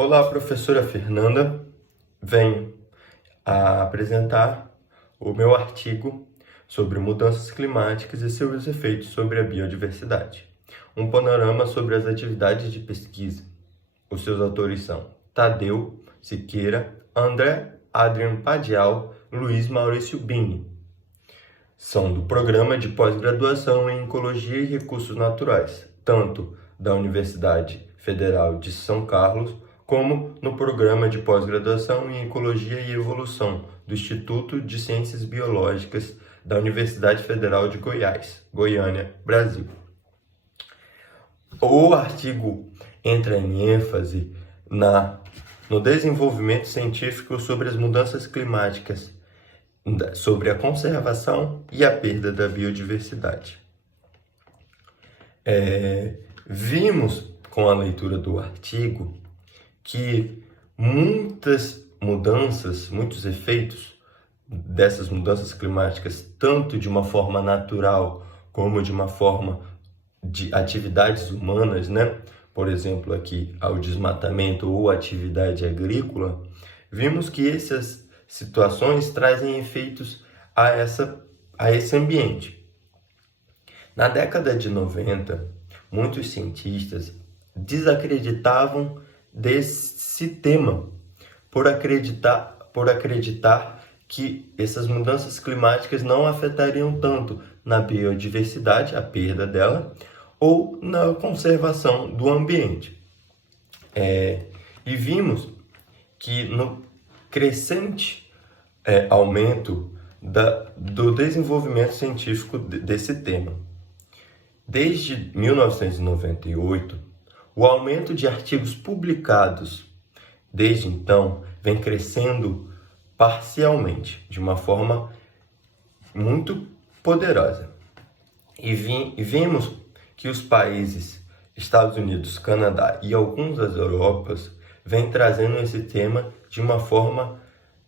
Olá, professora Fernanda. Venho a apresentar o meu artigo sobre mudanças climáticas e seus efeitos sobre a biodiversidade. Um panorama sobre as atividades de pesquisa. Os seus autores são Tadeu Siqueira, André Adrian Padial, Luiz Maurício Bini. São do Programa de Pós-Graduação em Ecologia e Recursos Naturais, tanto da Universidade Federal de São Carlos, como no Programa de Pós-Graduação em Ecologia e Evolução do Instituto de Ciências Biológicas da Universidade Federal de Goiás, Goiânia, Brasil. O artigo entra em ênfase no desenvolvimento científico sobre as mudanças climáticas, sobre a conservação e a perda da biodiversidade. Vimos com a leitura do artigo que muitas mudanças, muitos efeitos dessas mudanças climáticas, tanto de uma forma natural como de uma forma de atividades humanas, Por exemplo, aqui ao desmatamento ou atividade agrícola, vimos que essas situações trazem efeitos a esse ambiente. Na década de 90, muitos cientistas desacreditavam desse tema por acreditar que essas mudanças climáticas não afetariam tanto na biodiversidade, a perda dela, ou na conservação do ambiente. E vimos que no crescente aumento do desenvolvimento científico desse tema. Desde 1998, o aumento de artigos publicados desde então vem crescendo parcialmente, de uma forma muito poderosa. E vimos que os países Estados Unidos, Canadá e alguns das Europas vêm trazendo esse tema de uma forma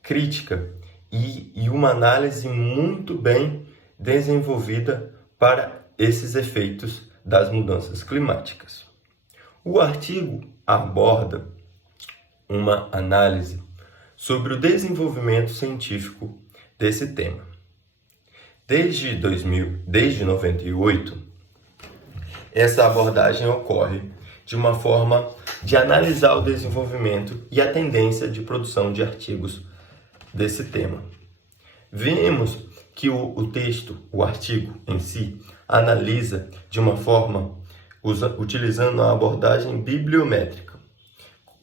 crítica e uma análise muito bem desenvolvida para esses efeitos das mudanças climáticas. O artigo aborda uma análise sobre o desenvolvimento científico desse tema. Desde 98, essa abordagem ocorre de uma forma de analisar o desenvolvimento e a tendência de produção de artigos desse tema. Vimos que o artigo em si, analisa de uma forma utilizando a abordagem bibliométrica.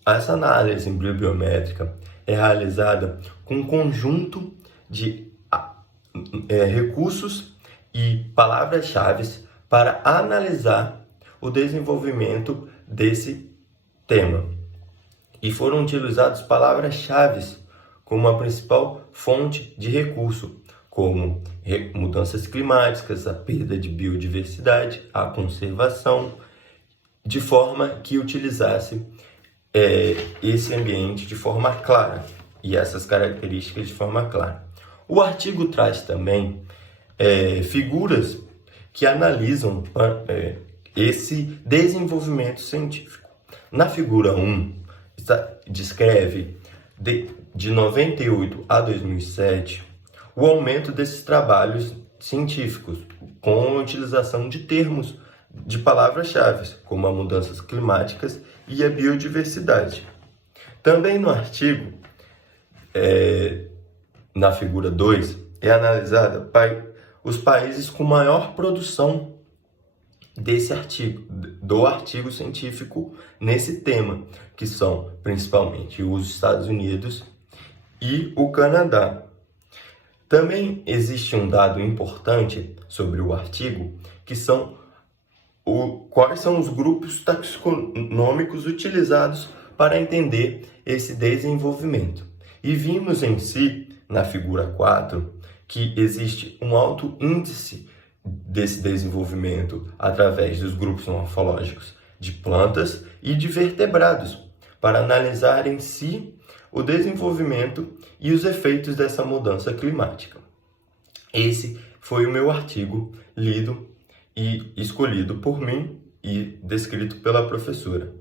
Essa análise bibliométrica é realizada com um conjunto de recursos e palavras-chave para analisar o desenvolvimento desse tema. E foram utilizadas palavras-chave como a principal fonte de recurso, como mudanças climáticas, a perda de biodiversidade, a conservação, de forma que utilizasse esse ambiente de forma clara e essas características de forma clara. O artigo traz também figuras que analisam esse desenvolvimento científico. Na figura 1, descreve de 98 a 2007 o aumento desses trabalhos científicos com a utilização de termos de palavras-chave, como as mudanças climáticas e a biodiversidade. Também no artigo, na figura 2, é analisada os países com maior produção do artigo científico nesse tema, que são principalmente os Estados Unidos e o Canadá. Também existe um dado importante sobre o artigo, que são quais são os grupos taxonômicos utilizados para entender esse desenvolvimento. E vimos em si, na figura 4, que existe um alto índice desse desenvolvimento através dos grupos morfológicos de plantas e de vertebrados, para analisar em si o desenvolvimento e os efeitos dessa mudança climática. Esse foi o meu artigo lido e escolhido por mim e descrito pela professora.